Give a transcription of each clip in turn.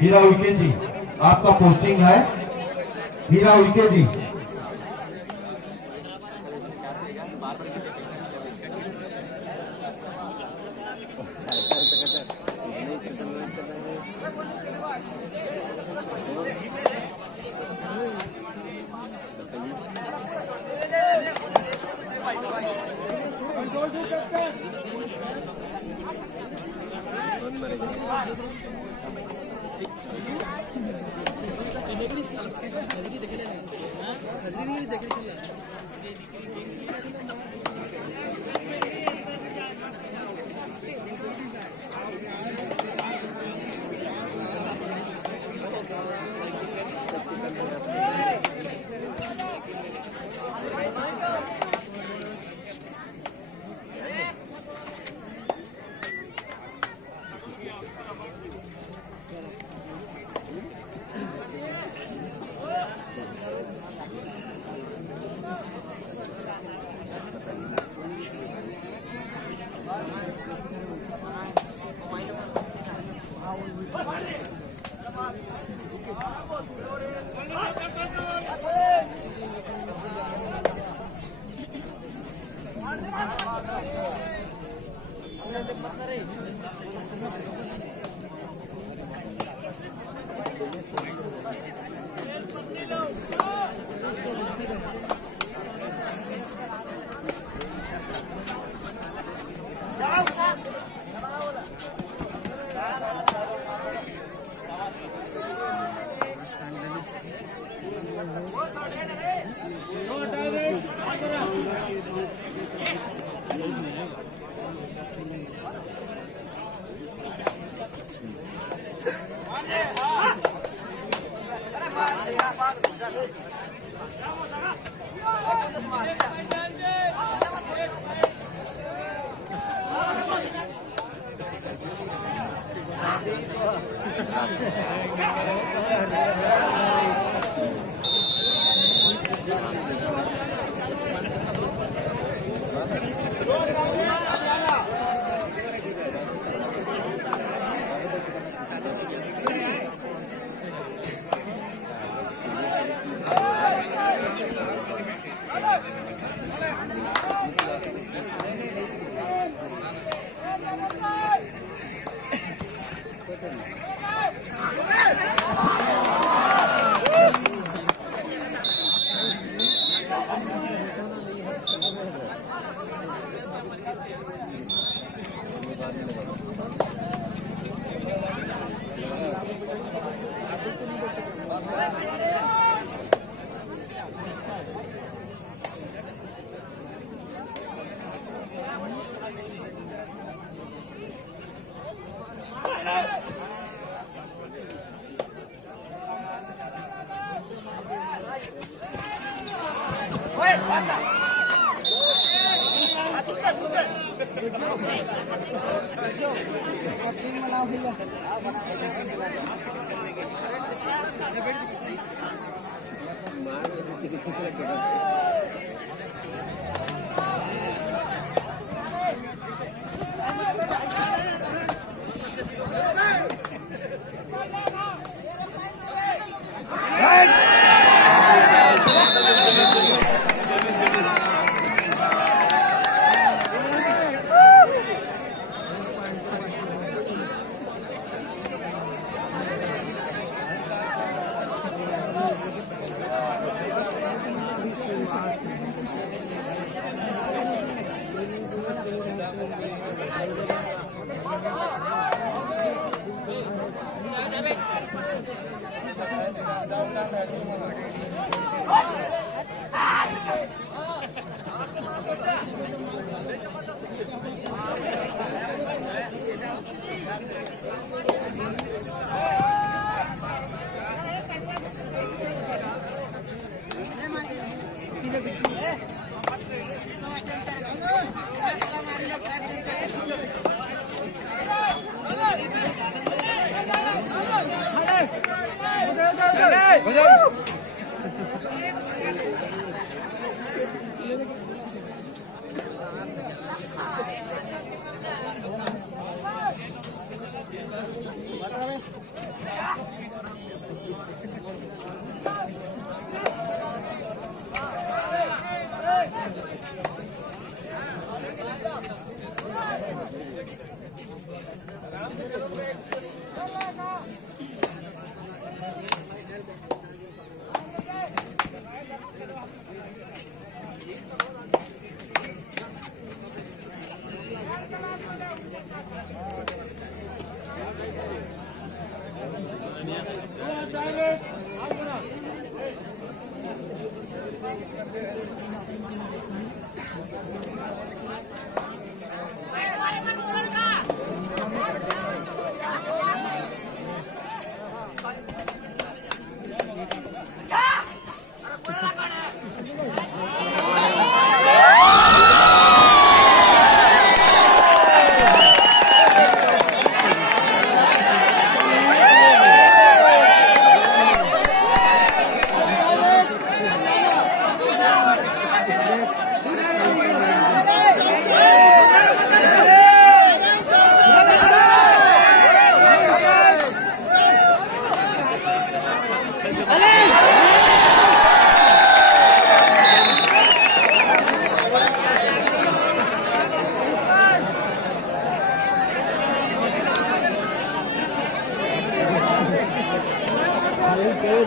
हीरा उइके जी आपका पोस्टिंग है। हीरा उइके जी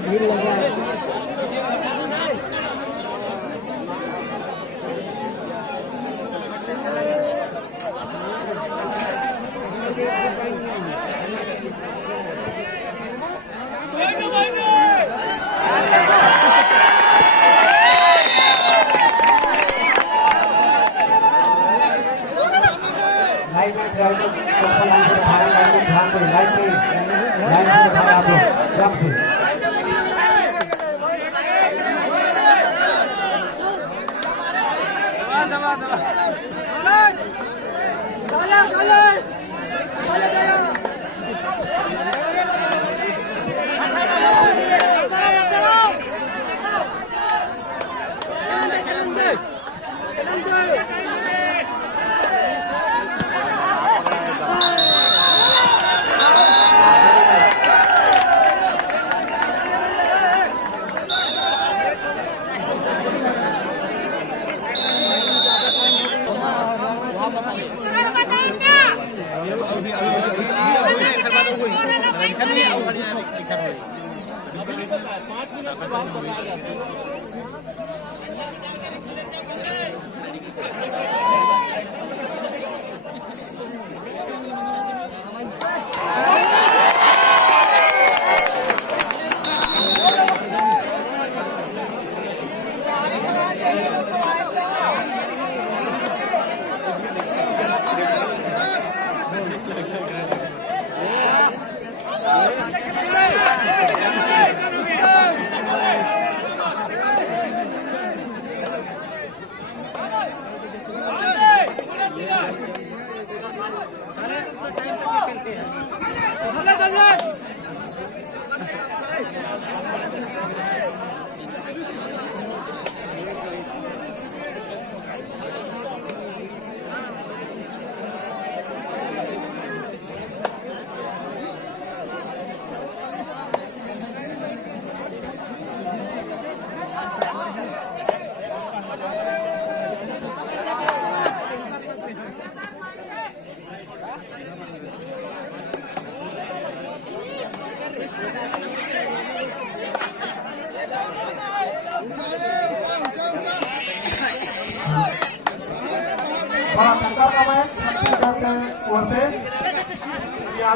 भीड़ लगा है।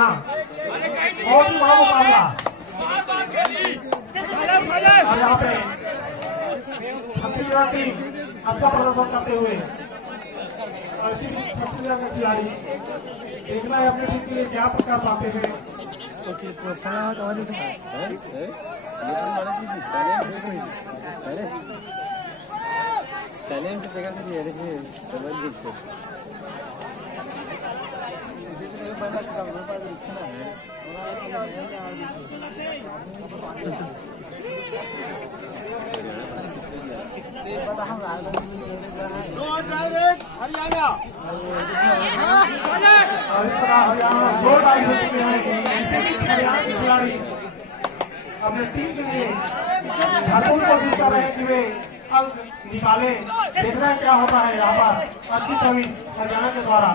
बहुत ही बड़ा मुकाबला और यहाँ पे छत्तीसगढ़ टीम अच्छा प्रदर्शन करते हुए छत्तीसगढ़ के खिलाड़ी देखना है अपने टीम के लिए क्या कर पाते हैं। और इस तरह हरियाणा 2 डाई हो चुके हैं। हरियाणा के खिलाड़ी अपने टीम के लिए भरपूर कोशिश कर रहे हैं कि वे अंक निकाले। देखना है क्या होता है यहाँ पर। अच्छी सर्विस हरियाणा के द्वारा।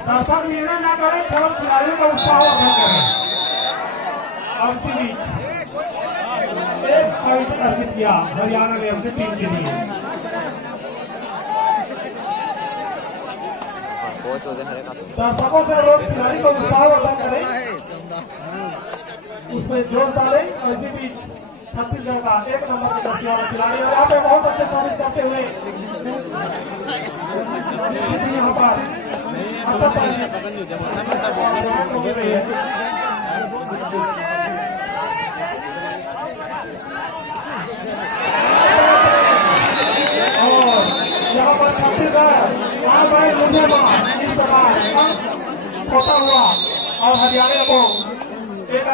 दर्शक निर्णय न करें, केवल खिलाड़ियों का उत्साह वर्धन करें। अब इसी बीच एक पॉइंट अर्जित किया हरियाणा ने अपनी टीम के लिए। दर्शकों से रोज खिलाड़ी को उत्साह वर्धन करें, उसमें जोर डालें। और इसी बीच छत्तीसगढ़ का 1 नंबर के दर्जे वाला खिलाड़ी यहाँ पे बहुत अच्छे सर्विस करते हुए यहाँ पर और यहाँ पर छत्तीसगढ़ होता हुआ और हरियाणा को एक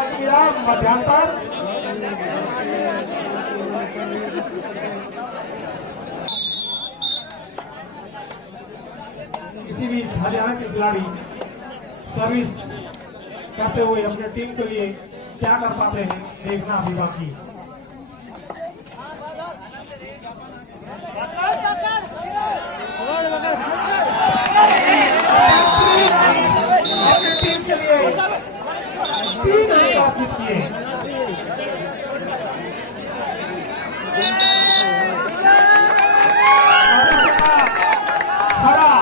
मध्यांतर। इसी बीच हरियाणा के खिलाड़ी सर्विस करते हुए अपने टीम के लिए क्या कर पाते हैं, देखना अभी बाकी। अपनी टीम के लिए 3 रन हासिल किए। खड़ा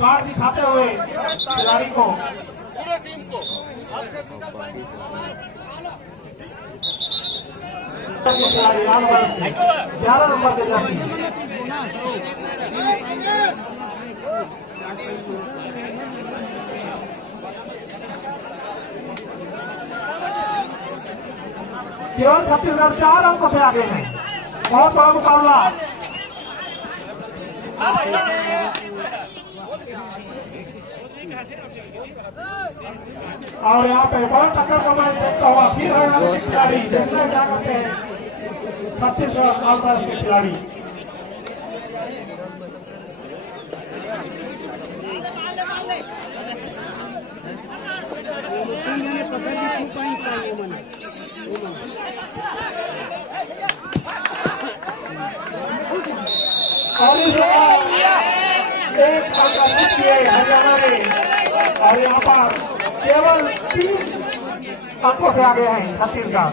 कार्ड दिखाते हुए खिलाड़ी को पूरे टीम को 11 नंबर के जर्सी। केवल छत्तीसगढ़ 4 अंकों से आगे हैं। बहुत बड़ा मुकाबला। और यहाँ पे बहुत टक्कर का मैच देखता हुआ फिर हरियाणा के खिलाड़ी देखना क्या करते हैं छत्तीसगढ़ आसपास के खिलाड़ी। और इस एक हरियाणा ने और यहाँ पर केवल 3 अंकों से आगे हैं छत्तीसगढ़।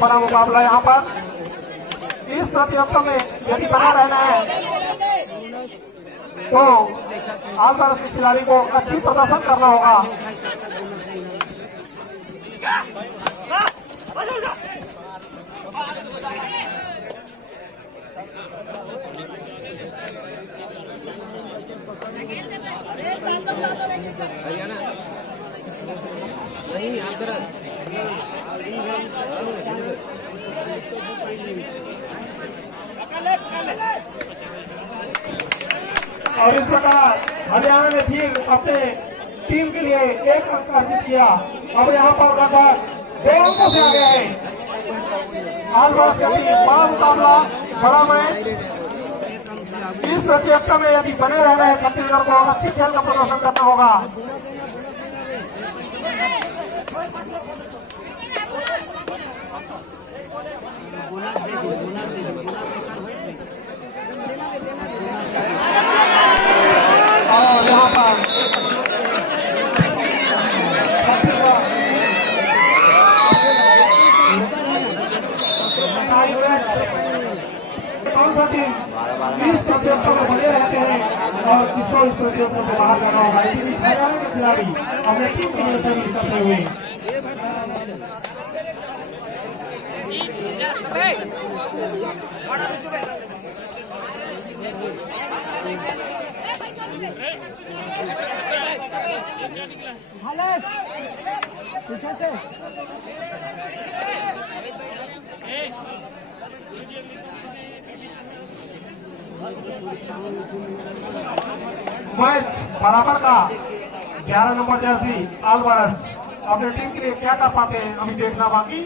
बड़ा मुकाबला यहाँ पर। इस प्रतियोगिता में यदि बना रहना है तो आसपास के खिलाड़ी को अच्छी प्रदर्शन करना होगा। और इस प्रकार हरियाणा ने फिर अपने टीम के लिए 1 अंक अर्जित किया। अब यहाँ पर लगभग 2 अंकों से आगे है। आसपास का बड़ा मुकाबला, बड़ा मैच। इस प्रतियोगिता में यदि बने रहना है छत्तीसगढ़ को अच्छी खेल का प्रदर्शन करना होगा। और यहाँ पर कौन सा टीम इस प्रतियोगिता में बने रहते हैं और किसको इस प्रतियोगिता से बाहर करना होगा। हरियाणा के खिलाड़ी अपने टीम के लिए सर्विस करते हुए पीछे से मैच बराबर का 11 नंबर जर्सी आलवारस अपने टीम के लिए क्या कर पाते हैं अभी देखना बाकी।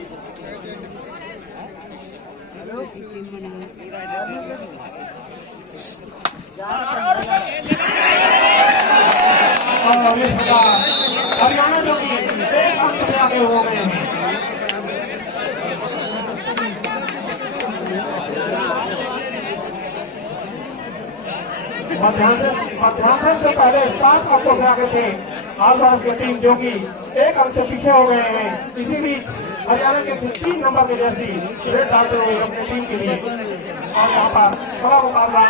हरियाणा जो कि एक अंक से आगे हो गए हैं। मध्याह्न से पहले 7 अंकों से आगे थे आलवारस की टीम जो कि एक अंक से पीछे हो गए हैं। इसी बीच हरियाणा के 3 नंबर के जैसी रेड डालते हुए अपनी टीम के लिए और यहाँ पर बड़ा मुकाबला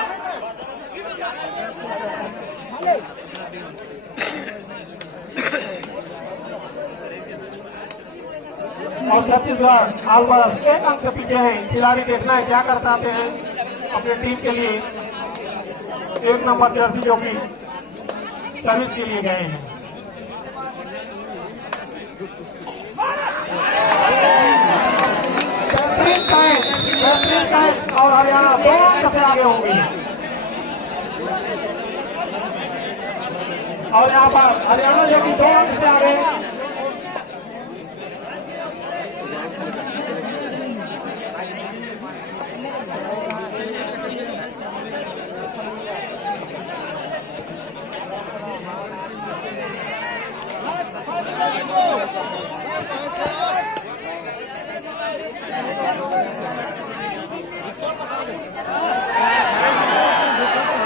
और छत्तीसगढ़ आलवारस एक अंक से पीछे है। खिलाड़ी देखना है क्या कर पाते हैं अपने टीम के लिए। 1 नंबर जर्सी जो कि सर्विस के लिए गए हैं। और हरियाणा 2 अंक से आगे होंगे और यहाँ पर हरियाणा जो कि 2 अंक से आगे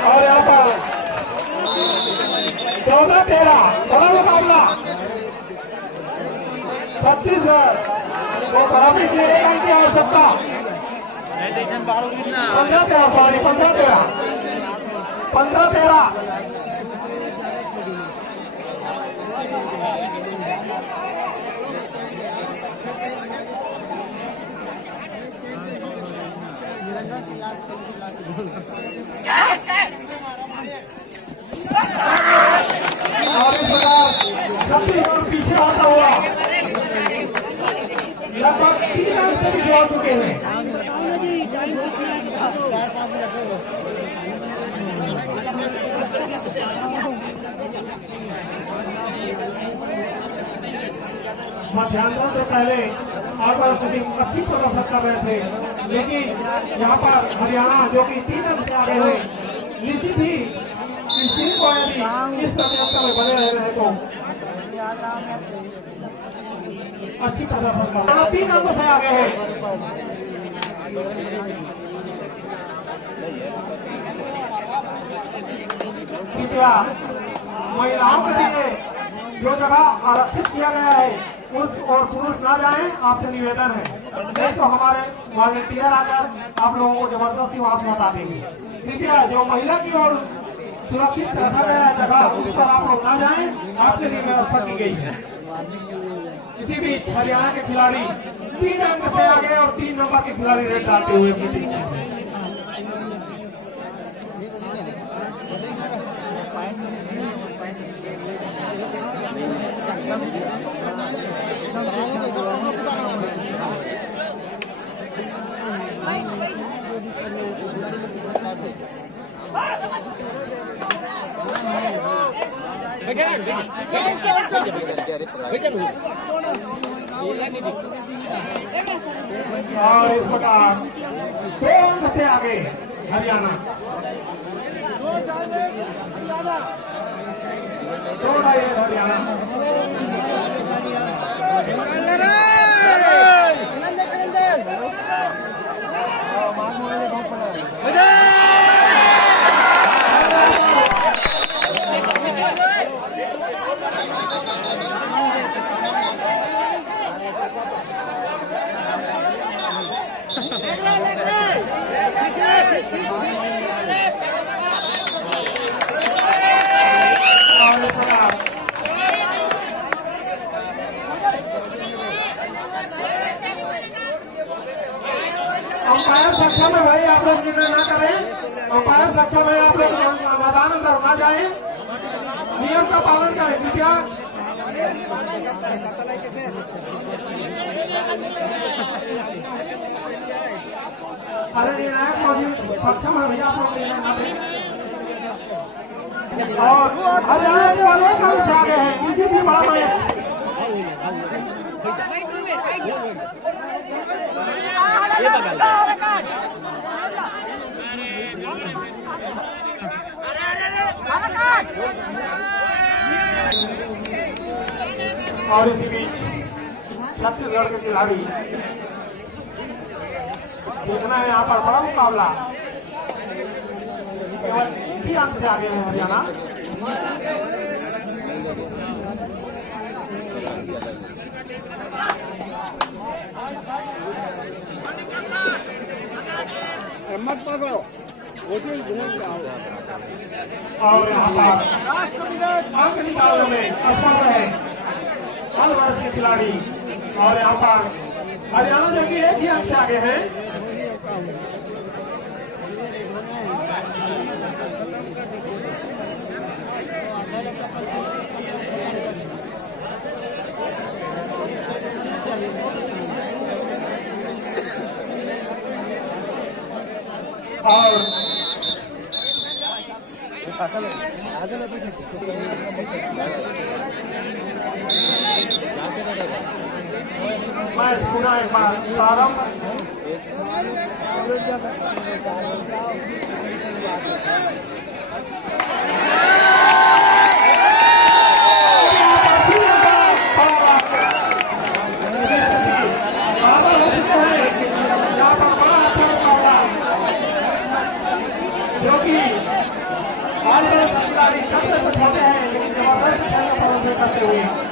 और यहाँ पर 14-13 बड़ा मुकाबला। छत्तीसगढ़ को बराबरी के लिए 1 अंक की आवश्यकता। 15-13 छत्तीसगढ़ पीछे आता हुआ लगभग 3 अंक से भी जोड़ चुके हैं। मध्याह्न से पहले आलवारस की टीम अच्छी प्रदर्शन कर रहे थे, लेकिन यहाँ पर हरियाणा जो कि 3 अंक से आगे है निश्चित ही इस टीम को यदि इस प्रतियोगिता में बने रहे तो अच्छी प्रदर्शन कर 3 अंक से आगे है। कृपया महिलाओं के लिए जो जगह आरक्षित किया गया है उस और पुरुष ना जाएं, आपसे निवेदन है। नहीं तो हमारे वॉलंटियर आकर आप लोगों को जबरदस्ती वहां से हटा देंगे। कृपया जो महिला की ओर सुरक्षित रखा गया है जगह उस पर आप लोग ना जाएं, आपके लिए व्यवस्था की गई है। इसी बीच हरियाणा के खिलाड़ी 3 अंक से आगे और 3 नंबर के खिलाड़ी रेड डालते हुए और इस प्रकार 2 अंक से आगे हरियाणा 2 हरियाणा अंपायर सक्षम है भाई, आप लोग निर्णय ना करें। अंपायर सक्षम है, आप लोग मैदान अंदर ना जाएं, नियम का पालन करें कृपया। अरे निर्णायक मौजूद सक्षम है भैया, आप लोग निर्णय ना दें। और हरियाणा के वाले कल से आगे हैं, किसी भी बड़ा मैच और इसी बीच छत्तीसगढ़ के खिलाड़ी देखना है यहाँ पर बड़ा मुकाबला, केवल इसी अंक से आगे है हरियाणा। मत पकड़ो, और यहाँ पर अंक निकालने में असफल रहे हर वर्ग के खिलाड़ी, और यहाँ पर हरियाणा जो कि एक ही अंक से आगे है। और मैच पुनः एक बार प्रारंभ। जो कि आज खिलाड़ी सबसे छोटे हैं, लेकिन जबरदस्त करते हुए